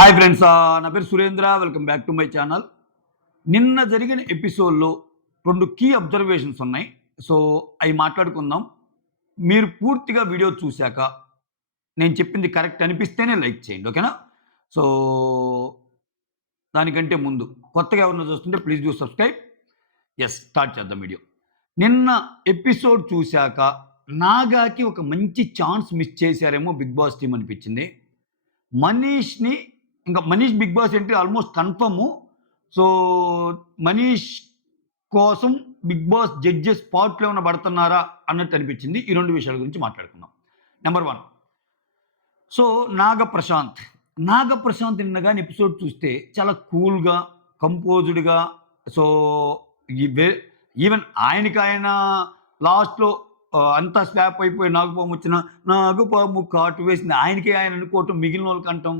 Hi friends, నా పేరు Surendra. Welcome back to my channel. నిన్న జరిగిన ఎపిసోడ్‌లో 2 కీ అబ్జర్వేషన్స్ ఉన్నాయి. సో, అయి మాట్లాడుకుందాం. మీరు పూర్తిగా వీడియో చూసాక, నేను చెప్పింది కరెక్ట్ అనిపిస్తేనే లైక్ చేయండి. ఓకేనా? సో, దానికంటే ముందు కొత్తగా ఎవరైనా చూస్తుంటే ప్లీజ్ డూ సబ్స్క్రైబ్. స్టార్ట్ చేద్దాం వీడియో. నిన్న ఎపిసోడ్ చూసాక నాగాకి ఒక మంచి ఛాన్స్ మిస్ చేశారేమో బిగ్ బాస్ టీమ్ అనిపించింది. మనీష్‌ని ఇంకా Manish Bigg Boss entry almost confirm. So, Manish కోసం బిగ్ బాస్ జడ్జెస్ స్పాట్‌లో ఏమైనా పడుతున్నారా అన్నట్టు అనిపించింది. ఈ 2 విషయాల గురించి మాట్లాడుకుందాం. నంబర్ 1. సో, నాగప్రశాంత్. నాగప్రశాంత్ నిన్న గాని ఎపిసోడ్ చూస్తే చాలా కూల్‌గా, కంపోజ్డ్‌గా, సో, ఇవే ఈవెన్ ఆయనకాయన లాస్ట్‌లో అంతా స్వాప్ అయిపోయి నాగుపాము వచ్చిన నాగుపాము కాటు వేసింది ఆయనకే ఆయన అనుకోవటం, మిగిలినోళ్ళకి అంటం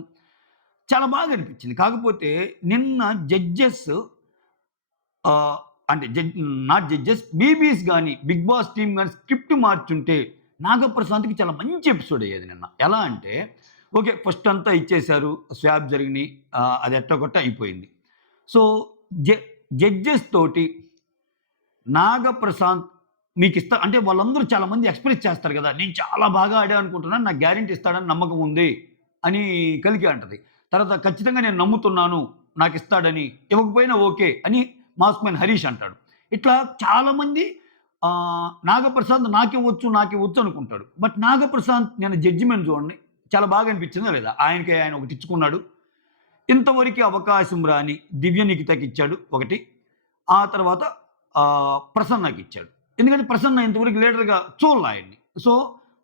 చాలా బాగా అనిపించింది. కాకపోతే నిన్న జడ్జెస్ ఆహ్, అంటే నాట్ జడ్జెస్, బీబీస్ గాని, బిగ్ బాస్ టీమ్ గాని స్క్రిప్ట్ మార్చుంటే నాగప్రశాంత్‌కి చాలా మంచి ఎపిసోడ్ అయ్యేది నిన్న. ఎలా అంటే ఓకే. ఫస్ట్ అంతా ఇచ్చేశారు. స్వాప్ జరిగినియి. అది ఎట్టోకొట్ట అయిపోయింది. సో, జ జడ్జెస్ తోటి నాగప్రశాంత్ మీకిస్తా అంటే వాళ్ళందరూ చాలామంది ఎక్స్‌ప్రెస్ చేస్తారు గదా! నేను చాలా బాగా ఆడా అనుకుంటున్నాను. నాకు గ్యారంటీ ఇస్తాడని నమ్మకం ఉంది అని కలికి అంటది. తర్వాత ఖచ్చితంగా నేను నమ్ముతున్నాను నాకిస్తాడని, ఇవ్వకపోయినా ఓకే అని మాస్ మ్యాన్ హరీష్ అంటాడు. ఇట్లా చాలామంది నాగప్రసాద్ నాకివ్వచ్చు అనుకుంటాడు. బట్ నాగప్రసాద్ నేను జడ్జిమెంట్ చూడండి చాలా బాగా అనిపించిందా లేదా? ఆయనకి ఆయన ఒకటి ఇచ్చుకున్నాడు. ఇంతవరకు అవకాశం రాని దివ్య నిఖితకిచ్చాడు ఒకటి. ఆ తర్వాత ప్రసన్నకిచ్చాడు. ఎందుకంటే ప్రసన్న ఇంతవరకు లీడర్‌గా చూడల ఆయన్ని. సో,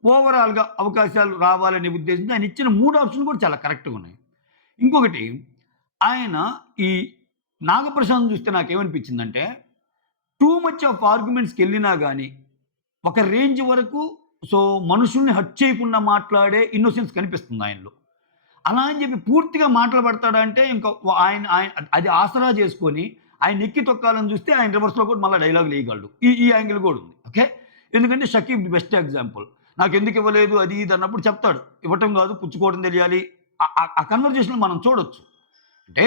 ఓవరాల్‌గా అవకాశాలు రావాలనే ఉద్దేశంతో ఆయన ఇచ్చిన 3 ఆప్షన్‌లు కూడా చాలా కరెక్ట్‌గా ఉన్నాయి. ఇంకొకటి ఆయన ఈ నాగప్రసాద్ చూస్తే నాకేమనిపించిందంటే టూ మచ్ ఆఫ్ ఆర్గ్యుమెంట్స్‌కెళ్ళినా గాని ఒక రేంజ్ వరకు సో, మనుషుల్ని హర్ట్ చేయకుండా మాట్లాడే ఇన్నోసెన్స్ కనిపిస్తుంది ఆయనలో. అలా అని చెప్పి పూర్తిగా మాటలు పడతాడా అంటే ఇంకా ఆయన ఆయన అది ఆసరా చేసుకొని ఆయన ఎక్కి తొక్కాలని చూస్తే ఆయన రివర్స్‌లో కూడా మళ్ళా డైలాగులు ఎయగలడు. ఈ ఈ యాంగిల్ కూడా ఉంది. ఓకే. ఎందుకంటే షకీబ్ ది బెస్ట్ ఎగ్జాంపుల్. నాకెందుకు ఇవ్వలేదు అది ఇది అన్నప్పుడు చెప్తాడు. ఇవ్వటం కాదు పుచ్చుకోవడం తెలియాలి. ఆ కన్వర్జేషన్‌లో మనం చూడొచ్చు. అంటే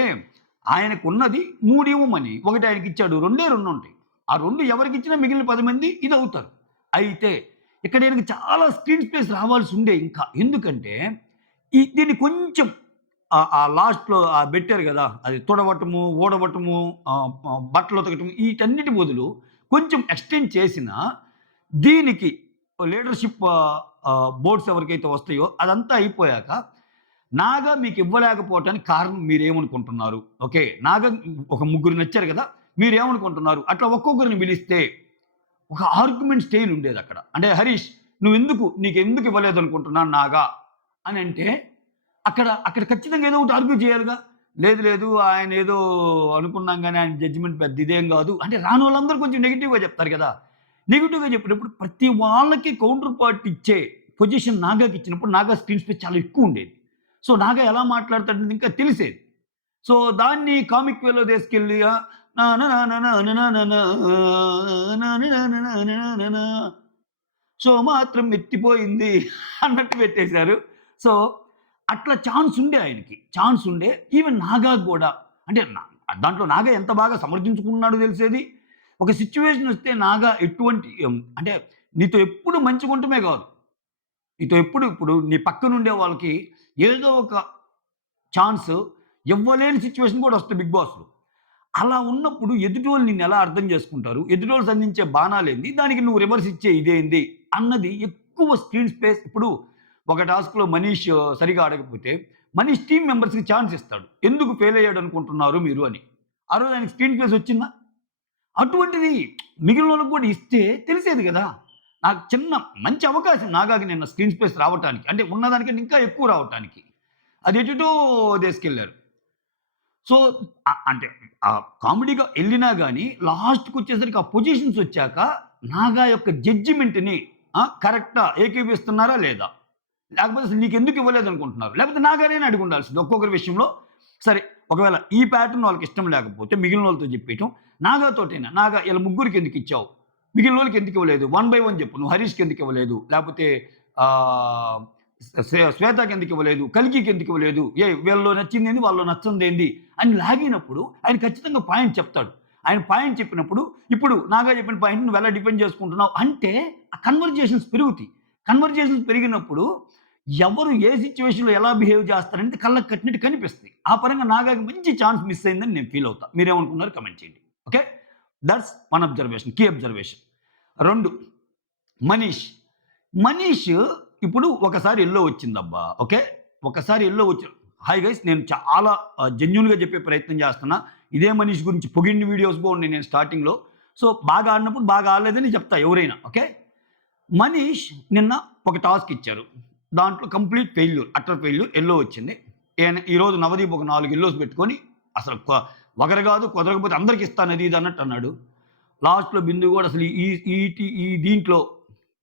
ఆయనకున్నది 3 ఇవ్వమని. ఒకటి ఆయనకిచ్చాడు. 2 ఉంటాయి. ఆ 2 ఎవరికిచ్చినా మిగిలిన 10 మంది ఇదవుతారు. అయితే ఇక్కడ ఈయనకి చాలా స్క్రీన్ స్పేస్ రావాల్సి ఉండే ఇంకా. ఎందుకంటే దీన్ని కొంచెం ఆ లాస్ట్‌లో బెట్టారు గదా! అది తుడవటము, ఊడవటము, బట్టలు ఉతకటం ఈటన్నిటి బదులు కొంచెం ఎక్స్‌టెండ్ చేసినా దీనికి లీడర్‌షిప్ బోర్డ్స్ ఎవరికైతే వస్తాయో అదంతా అయిపోయాక నాగా మీకు ఇవ్వలేకపోవటానికి కారణం మీరేమనుకుంటున్నారు? ఓకే. నాగా ఒక ముగ్గురు నచ్చారు గదా! మీరేమనుకుంటున్నారు? అట్లా ఒక్కొక్కరిని పిలిస్తే ఒక ఆర్గ్యుమెంట్ స్టైల్ ఉండేదక్కడ. అంటే హరీష్ నీకెందుకు ఇవ్వలేదనుకుంటున్నాను నాగా అనంటే అక్కడ ఖచ్చితంగా ఏదో ఒకటి ఆర్గ్యూ చేయాలిగా. లేదు ఆయన ఏదో అనుకున్నాం గానీ ఆయన జడ్జిమెంట్ పెద్ద ఇదేం గాదు. అంటే రానోళ్ళందరూ కొంచెం నెగెటివ్‌గా చెప్తారు గదా! నెగెటివ్‌గా చెప్పినప్పుడు ప్రతి వాళ్ళకి కౌంటర్ పార్ట్ ఇచ్చే పొజిషన్ నాగాకి ఇచ్చినప్పుడు నాగా స్క్రీన్ స్పేస్ చాలా ఎక్కువుండేది. సో, నాగా ఎలా మాట్లాడతాడనేది ఇంకా తెలిసేది. సో, దాన్ని కామిక్ వేలో తీసుకెళ్ళి నా నా నా నా నా నా నా నా నా నా నా నా నా సో, మాత్రం ఎత్తిపోయింది అన్నట్టు పెట్టేశారు. సో, అట్లా ఛాన్స్ ఉండే ఆయనకి. ఛాన్స్ ఉండే. ఈవెన్ నాగాకి గూడా అంటే దాంట్లో నాగా ఎంత బాగా సమర్థించుకున్నాడో తెలిసేది. ఒక సిట్యుయేషన్ వస్తే నాగా ఎటువంటి అంటే నీతో ఎప్పుడు మంచిగుంటమే గాదు. నీతో ఎప్పుడు ఇప్పుడు నీ పక్కనుండే వాళ్ళకి ఏదో ఒక ఛాన్స్ ఇవ్వలేని సిట్యుయేషన్ కూడా వస్తది బిగ్ బాస్‌లో. అలా ఉన్నప్పుడు ఎదుటోళ్ళు నిన్నెలా అర్థం చేసుకుంటారు? ఎదుటోళ్ళు సంధించే బాణాలేంది? దానికి నువ్వు రివర్స్ ఇచ్చే ఇదేంది? అన్నది ఎక్కువ స్క్రీన్ స్పేస్ ఇప్పుడు ఒక టాస్క్‌లో మనీష్ సరిగ్గా ఆడకపోతే, మనీష్ టీమ్ మెంబర్స్‌కి ఛాన్స్ ఇస్తాడు. ఎందుకు ఫెయిల్ అయ్యాడనుకుంటున్నారు మీరు అని. ఆ రోజు ఆయనకి స్క్రీన్ స్పేస్ వచ్చిందా? అటువంటిది మిగిలినోళ్ళకి కూడా ఇస్తే తెలిసేది గదా! నాకు చిన్న మంచి అవకాశం నాగాకి నిన్న స్క్రీన్ స్పేస్ రావటానికి. అంటే ఉన్నదానికంటే ఇంకా ఎక్కువ రావటానికి. అది ఎటెటో తీసుకెళ్లారు. సో, అంటే కామెడీగా ఎళ్ళినా గాని లాస్ట్‌కొచ్చేసరికి ఆ పొజిషన్స్ వచ్చాక నాగా యొక్క జడ్జిమెంట్‌ని కరెక్టా ఏకీభవిస్తున్నారా లేదా? లేకపోతే అసలు నీకెందుకు ఇవ్వలేదనుకుంటున్నారు? లేకపోతే నాగానే అడిగుండాల్సింది ఒక్కొక్కరి విషయంలో. సరే ఒకవేళ ఈ ప్యాటర్న్ వాళ్ళకిష్టం లేకపోతే మిగిలినోళ్ళతో చెప్పేయటం. నాగాతోటైనా నాగా ఈళ్ళ ముగ్గురికి ఎందుకిచ్చావు? మిగిలినోళ్ళకి ఎందుకు ఇవ్వలేదు? వన్ బై వన్ చెప్పు. నువ్వు హరీష్‌కి ఎందుకు ఇవ్వలేదు? లేకపోతే ఆహ్, శ్వేతకి ఎందుకు ఇవ్వలేదు, కల్కికి ఎందుకు ఇవ్వలేదు, వీళ్ళలో నచ్చింది ఏంది, వాళ్ళలో నచ్చంది ఏంది అని లాగినప్పుడు ఆయన ఖచ్చితంగా పాయింట్ చెప్తాడు. ఆయన పాయింట్ చెప్పినప్పుడు ఇప్పుడు నాగా చెప్పిన పాయింట్ నువ్వు ఎలా డిఫెండ్ చేసుకుంటున్నావు అంటే ఆ కన్వర్జేషన్స్ పెరుగుతాయి. కన్వర్జేషన్స్ పెరిగినప్పుడు ఎవరు ఏ సిచ్యువేషన్‌లో ఎలా బిహేవ్ చేస్తారనేది కళ్ళకి కట్టినట్టు కనిపిస్తుంది. ఆ పరంగా నాగాకి మంచి ఛాన్స్ మిస్ అయిందని నేను ఫీల్ అవుతా. మీరేమనుకున్నారు కామెంట్ చేయండి. Okay. That's one observation. Key observation. 2 Manish. Manish ఇప్పుడు ఒకసారి ఎల్లో వచ్చిందబ్బా! ఓకే. ఒకసారి ఎల్లో వచ్చి హాయ్ గైస్ నేను చాలా జెన్యూన్‌గా చెప్పే ప్రయత్నం చేస్తున్నా. ఇదే మనీష్ గురించి పొగిడిన వీడియోస్ కూడా ఉన్నాయి నేను స్టార్టింగ్‌లో. సో, బాగా ఆడినప్పుడు బాగా ఆడలేదని చెప్తా ఎవరైనా. ఓకే. మనీష్ నిన్న ఒక టాస్క్ ఇచ్చారు. దాంట్లో complete failure. Utter failure. Yellow వచ్చింది. ఈరోజు నవదీప్ ఒక 4 ఎల్లోస్ పెట్టుకొని అసలు వగరు కాదు కుదరకపోతే అందరికి ఇస్తాను అది ఇది అన్నట్టు అన్నాడు. లాస్ట్‌లో బిందు కూడా అసలు ఈ ఈ ఈ దీంట్లో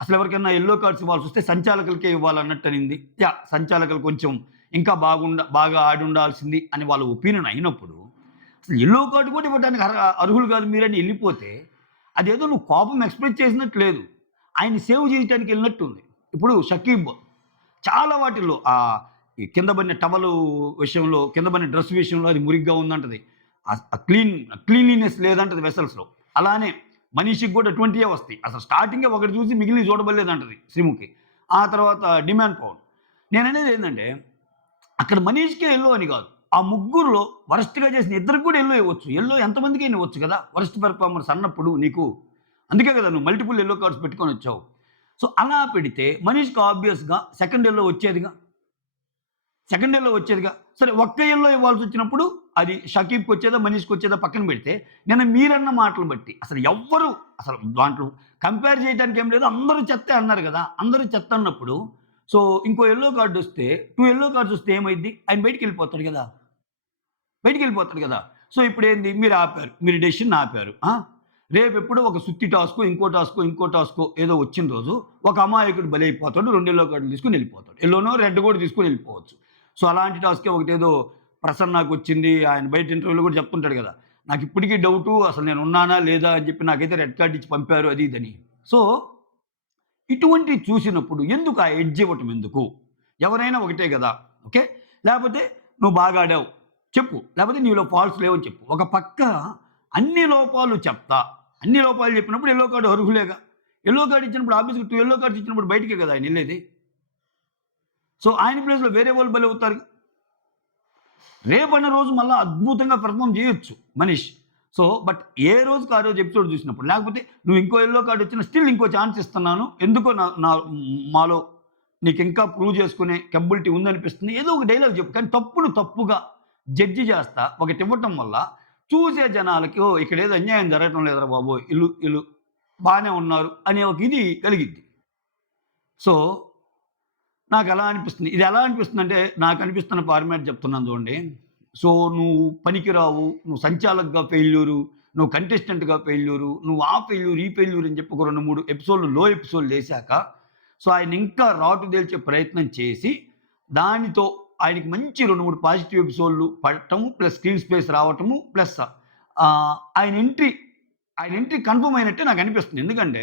అసలు ఎవరికైనా యెల్లో కార్డ్స్ ఇవ్వాల్సొస్తే సంచాలకులకే ఇవ్వాలన్నట్టు అనింది. సంచాలకులు కొంచెం ఇంకా బాగా ఆడుండాల్సింది అని వాళ్ళ ఒపీనియన్ అయినప్పుడు, అసలు యెల్లో కార్డ్ కూడా ఇవ్వడానికి అర్హులు కాదు మీరని ఎళ్ళిపోతే, అదేదో నువ్వు కోపం ఎక్స్‌ప్రెస్ చేసినట్టు లేదు. ఆయన్ని సేవ్ చేయటానికి ఎళ్ళినట్టుంది. ఇప్పుడు షకీబ్ చాలా వాటిల్లో ఈ కింద పడిన టవలు విషయంలో, కింద పడిన డ్రెస్ విషయంలో అది మురిగ్గా ఉందంటది. క్లీన్లీనెస్ లేదంటది వెసల్స్‌లో. అలానే మనీష్‌కి కూడా 20 వస్తాయి. అసలు స్టార్టింగే ఒకటి చూసి మిగిలినవి చూడబడలేదంటది శ్రీముఖి. ఆ తర్వాత డిమాండ్ పవన్. నేననేది ఏందంటే, అక్కడ మనీష్‌కే యెల్లో అని కాదు. ఆ ముగ్గురులో వరస్ట్‌గా చేసిన ఇద్దరికి కూడా యెల్లో ఇవ్వచ్చు. యెల్లో ఎంతమందికైనా ఇవ్వచ్చు కదా! వరస్ట్ పెర్ఫార్మర్స్ అన్నప్పుడు నీకు. అందుకే కదా నువ్వు మల్టిపుల్ యెల్లో కార్డ్స్ పెట్టుకొనొచ్చావు. సో, అలా పెడితే మనీష్‌కి ఆబ్వియస్‌గా సెకండ్ యెల్లో వచ్చేదిగా. సెకండ్ ఇయర్‌లో వచ్చేదిగా. సరే ఒక్క ఇయర్‌లో ఇవ్వాల్సొచ్చినప్పుడు అది షకీబ్‌కి వచ్చేదా, మనీష్‌కి వచ్చేదా పక్కన పెడితే, నిన్న మీరన్న మాటలు బట్టి అసలు ఎవ్వరు అసలు దాంట్లో కంపేర్ చేయడానికి ఏం లేదు. అందరూ చెత్తే అన్నారు గదా! అందరూ చెత్త అన్నప్పుడు సో, ఇంకో యెల్లో కార్డ్ వస్తే 2 యెల్లో కార్డ్స్ వస్తే ఏమైద్ది? ఆయన బయటికెళ్ళిపోతాడు గదా! బయటికెళ్ళిపోతాడు గదా! సో, ఇప్పుడేంది మీరు ఆపారు. మీరు డెసిషన్ ఆపారు. రేపెప్పుడో ఒక సుత్తి టాస్కో, ఇంకో టాస్కో ఏదో వచ్చిన రోజు ఒక అమాయకుడు బలైపోతాడు. 2 యెల్లో కార్డులు తీసుకొని ఎళ్ళిపోతాడు. యెల్లోనో, రెడ్ కూడా తీసుకొని ఎళ్ళిపోవచ్చు. సో, అలాంటి టాస్కే ఒకటేదో ప్రసన్నకొచ్చింది. ఆయన బయట ఇంటర్వ్యూలో కూడా చెప్తుంటాడు గదా! నాకిప్పటికీ డౌటు అసలు నేను ఉన్నానా లేదా అని చెప్పి నాకైతే రెడ్ కార్డ్ ఇచ్చి పంపారు అది ఇదని. సో, ఇటువంటివి చూసినప్పుడు ఎందుకు ఆ ఎడ్జ్ ఇవ్వటం ఎందుకు? ఎవరైనా ఒకటే గదా! ఓకే. లేపోతే నువ్వు బాగా ఆడావు చెప్పు. లేపోతే నీలో ఫాల్ట్స్ లేవని చెప్పు. ఒక పక్క అన్ని లోపాలు చెప్తా. అన్ని లోపాలు చెప్పినప్పుడు యెల్లో కార్డ్ అర్హులేగా. యెల్లో కార్డ్ ఇచ్చినప్పుడు ఆబ్వియస్‌గా 2 యెల్లో కార్డ్స్ ఇచ్చినప్పుడు బయటికే కదా ఆయన ఎళ్ళేది. సో, ఆయన ప్లేస్‌లో వేరే వాళ్ళు బలవుతారు. రేపన్న రోజు మళ్ళా అద్భుతంగా పెర్ఫార్మ్ చేయొచ్చు మనీష్. సో, బట్ ఏ రోజుకి ఆ రోజు ఎపిసోడ్ చూసినప్పుడు. లేకపోతే నువ్వు ఇంకో యెల్లో కార్డ్ వచ్చినా స్టిల్ ఇంకో ఛాన్స్ ఇస్తున్నాను. ఎందుకో నా నా మాలో నీకింకా ప్రూవ్ చేసుకునే కేపబిలిటీ ఉందనిపిస్తుంది. ఏదో ఒక డైలాగ్ చెప్పు. కానీ తప్పును తప్పుగా జడ్జి చేస్తా ఒకటివ్వటం వల్ల చూసే జనాలకి ఓహ్! ఇక్కడేదో అన్యాయం జరగటం లేదురా బాబోయ్! ఈళ్ళు బానే ఉన్నారు అనే ఒక ఇది కలిగిద్ది. సో, నాకెలా అనిపిస్తుంది. ఇది ఎలా అనిపిస్తుందంటే, నాకనిపిస్తున్న ఫార్మాట్ చెప్తున్నాను చూడండి. సో, నువ్వు పనికిరావు, నువ్వు సంచాలకుగా ఫెయిల్యూరు, నువ్వు కంటెస్టెంట్‌గా ఫెయిల్యూరు, నువ్వు ఆ ఫెయిల్యూర్, ఈ ఫెయిల్యూర్ అని చెప్పి ఒక 2, 3 ఎపిసోడ్‌లు లో ఎపిసోడ్‌లేసాక, సో, ఆయన ఇంకా రాటు తేల్చే ప్రయత్నం చేసి, దానితో ఆయనకి మంచి 2, 3 పాజిటివ్ ఎపిసోడ్‌లు పడటము, ప్లస్ స్క్రీన్ స్పేస్ రావటము, ప్లస్ ఆయన ఎంట్రీ, ఆయన ఎంట్రీ కన్ఫర్మ్ అయినట్టే నాకనిపిస్తుంది. ఎందుకంటే,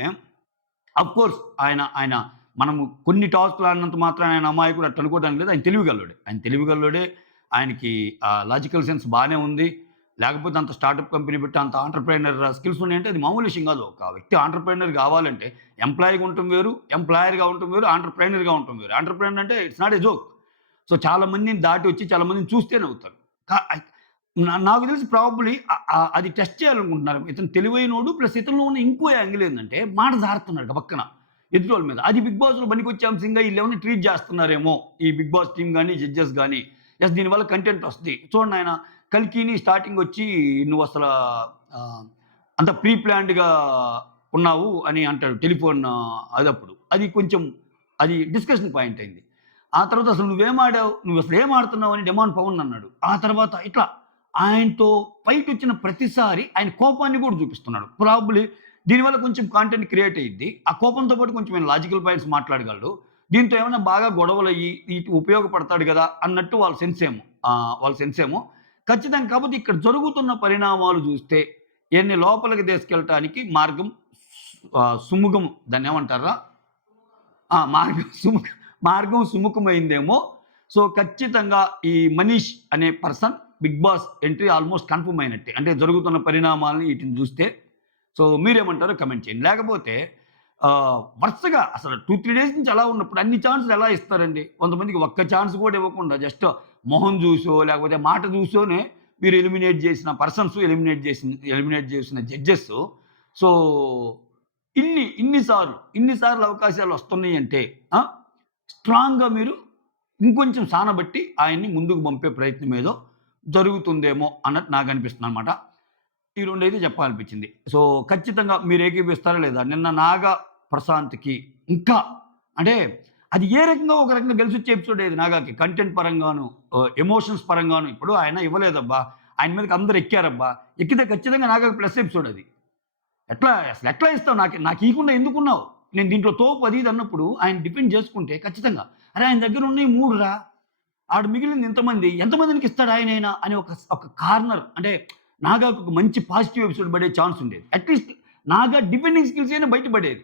అఫ్‌కోర్స్ ఆయన ఆయన మనము కొన్ని టాస్క్‌లు ఆడినంత మాత్రాన ఆయన అమాయకుడు అట్ట అనుకోవడానికి లేదు. ఆయన తెలివిగల్లోడే. ఆయన తెలివిగల్లోడే. ఆయనకి లాజికల్ సెన్స్ బానే ఉంది. లేకపోతే అంత స్టార్టప్ కంపెనీ పెట్టి అంత ఆంటర్‌ప్రెన్యూర్ స్కిల్స్ ఉన్నాయంటే అది మామూలు విషయం కాదు. ఒక వ్యక్తి ఆంటర్‌ప్రెన్యూర్ కావాలంటే ఎంప్లాయీగా ఉండటం వేరు, ఎంప్లాయర్‌గా ఉండటం వేరు, ఆంటర్‌ప్రెన్యూర్‌గా ఉండటం వేరు. ఆంటర్‌ప్రెన్యూర్ అంటే it's not a joke. So, చాలా మందిని దాటి వచ్చి చాలా మందిని చూస్తేనే అవుతారు. కా అయ్ నాకు తెలిసి ప్రాబబ్లీ అది టెస్ట్ చేయాలనుకుంటున్నారు. ఇతను తెలివైనోడు ప్లస్ ఇతనిలో ఉన్న ఇంకో యాంగిల్ ఏందంటే మాట జారుతున్నాడు గబక్కన. ఎదుటోళ్ళ మీద. అది బిగ్ బాస్‌లో పనికొచ్చే అంశంగా ఈళ్ళేమన్నా ట్రీట్ చేస్తున్నారేమో! ఈ బిగ్ బాస్ టీమ్ గాని, జడ్జెస్ గాని. దీనివల్ల కంటెంట్ వస్తది. చూడండి ఆయన కల్కిని స్టార్టింగొచ్చి నువ్వసల అంత ప్రీ ప్లాన్డ్‌గా ఉన్నావు అని అంటాడు. టెలిఫోన్ అదప్పుడు. అది కొంచెం అది డిస్కషన్ పాయింట్ అయింది. ఆ తర్వాత అసలు నువ్వేం ఆడావు? నువ్వసలు ఏం ఆడుతున్నావు అని డిమాండ్ పవన్ అన్నాడు. ఆ తర్వాత ఇట్లా ఆయనతో ఫైటొచ్చిన ప్రతిసారి ఆయన కోపాన్ని కూడా చూపిస్తున్నాడు. ప్రాబబ్లీ దీనివల్ల కొంచెం కాంటెంట్ క్రియేట్ అయ్యిద్ది. ఆ కోపంతో పాటు కొంచెం ఆయన లాజికల్ పాయింట్స్ మాట్లాడగలడు. దీంతో ఏమైనా బాగా గొడవలయ్యి ఇటు ఉపయోగపడతాడు గదా! అన్నట్టు వాళ్ళ సెన్సేమో. వాళ్ళ సెన్సేమో. ఖచ్చితంగా కాపోతే ఇక్కడ జరుగుతున్న పరిణామాలు జూస్తే ఈయన్ని లోపలికి తీసుకెళ్ళటానికి మార్గం సుముఖం దాన్నేమంటార్రా? మార్గం మార్గం సుముఖమైందేమో. సో, ఖచ్చితంగా ఈ మనీష్ అనే person Bigg Boss entry almost confirm అయినట్టే. అంటే జరుగుతున్న పరిణామాలను వీటిని చూస్తే. సో, మీరేమంటారో కమెంట్ చేయండి. లేకపోతే వరుసగా అసలు 2, 3 డేస్ నుంచి అలా ఉన్నప్పుడు అన్ని ఛాన్సులు ఎలా ఇస్తారండి? కొంతమందికి ఒక్క ఛాన్స్ కూడా ఇవ్వకుండా జస్ట్ మొహం చూసో, లేకపోతే మాట చూసోనే మీరు ఎలిమినేట్ చేసిన పర్సన్స్, ఎలిమినేట్ చేసిన జడ్జెస్. సో, ఇన్ని సార్లు అవకాశాలు వస్తున్నాయంటే స్ట్రాంగ్‌గా మీరు ఇంకొంచెం సానబట్టి ఆయన్ని ముందుకు పంపే ప్రయత్నం ఏదో జరుగుతుందేమో అన్నట్టు నాకనిపిస్తుందనమాట. ఈ రెండైతే చెప్పాలనిపించింది. సో, ఖచ్చితంగా మీరు ఏకీభవిస్తారా లేదా? నిన్న నాగా ప్రశాంత్‌కి ఇంకా అంటే అది ఏ రకంగా ఒక రకంగా గెలిసొచ్చే ఎపిసోడ్ ఏది నాగాకి. Content పరంగాను, emotions పరంగాను. ఇప్పుడు ఆయన ఇవ్వలేదబ్బా! ఆయన మీదకి అందరూ ఎక్కారబ్బా! ఎక్కితే ఖచ్చితంగా నాగాకి ప్లస్ ఎపిసోడ్ అది. అసలెట్లా ఇస్తావు? నాకీయకుండా ఎందుకున్నావు? నేను దీంట్లో తోపు అది ఇది అన్నప్పుడు ఆయన డిఫెండ్ చేసుకుంటే ఖచ్చితంగా, అరే! ఆయన దగ్గర ఉన్నయి 3 రా! ఆడు మిగిలింది ఇంతమంది. ఎంతమందికి ఇస్తాడు ఆయనైనా అని ఒక కార్నర్ అంటే నాగాకు ఒక మంచి పాజిటివ్ ఎపిసోడ్ పడే ఛాన్స్ ఉండేది. అట్‌లీస్ట్ నాగా డిఫెండింగ్ స్కిల్స్ అయినా బయట పడేది.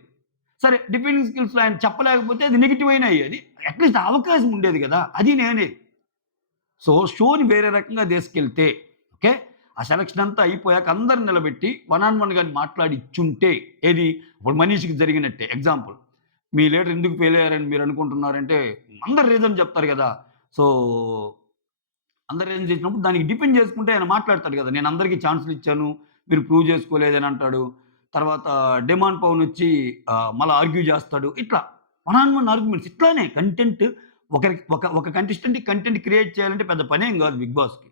సరే డిఫెండింగ్ స్కిల్స్‌లో ఆయన చెప్పలేకపోతే అది నెగెటివ్ అయినా అయ్యేది. అట్‌లీస్ట్ అవకాశం ఉండేది గదా! అది నేనేది. సో, షోని వేరే రకంగా తీసుకెళ్తే ఓకే. ఆ సెలక్షన్ అంతా అయిపోయాక అందరిని నిలబెట్టి వన్ ఆన్ వన్ గాని మాట్లాడిచ్చుంటే ఏది ఇప్పుడు మనీష్‌కి జరిగినట్టే ఎగ్జాంపుల్. మీ లీడర్ ఎందుకు ఫెయిల్ అయ్యారని మీరు అనుకుంటున్నారంటే అందరు రీజన్ చెప్తారు గదా! సో, అందరు రీజన్ చెప్పినప్పుడు దానికి డిపెండ్ చేసుకుంటే ఆయన మాట్లాడతాడు గదా! నేను అందరికీ ఛాన్స్‌లు ఇచ్చాను. మీరు ప్రూవ్ చేసుకోలేదని అంటాడు. తర్వాత డెమాన్ పవన్ వచ్చి మళ్ళా ఆర్గ్యూ చేస్తాడు. ఇట్లా వన్ ఆన్ వన్ ఆర్గ్యుమెంట్స్ ఇట్లానే కంటెంట్ ఒక కంటెస్టెంట్‌కి కంటెంట్ క్రియేట్ చేయాలంటే పెద్ద పనేం గాదు బిగ్ బాస్‌కి.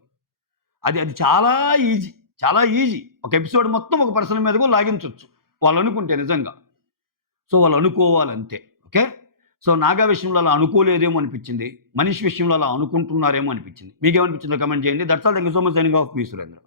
అది చాలా ఈజీ. చాలా ఈజీ. ఒక ఎపిసోడ్ మొత్తం ఒక పర్సన్ మీదకో లాగించొచ్చు. వాళ్ళనుకుంటే నిజంగా. సో, వాళ్ళు అనుకోవాలంతే. ఓకే. సో, నాగా విషయంలో అలా అనుకోలేదేమో అనిపిచ్చింది. మనీష్ విషయంలో అలా అనుకుంటున్నారేమో అనిపిచ్చింది. మీకేమనిపించిందో కామెంట్ చేయండి. That's all. Thank you so much. Signing off me Surendra.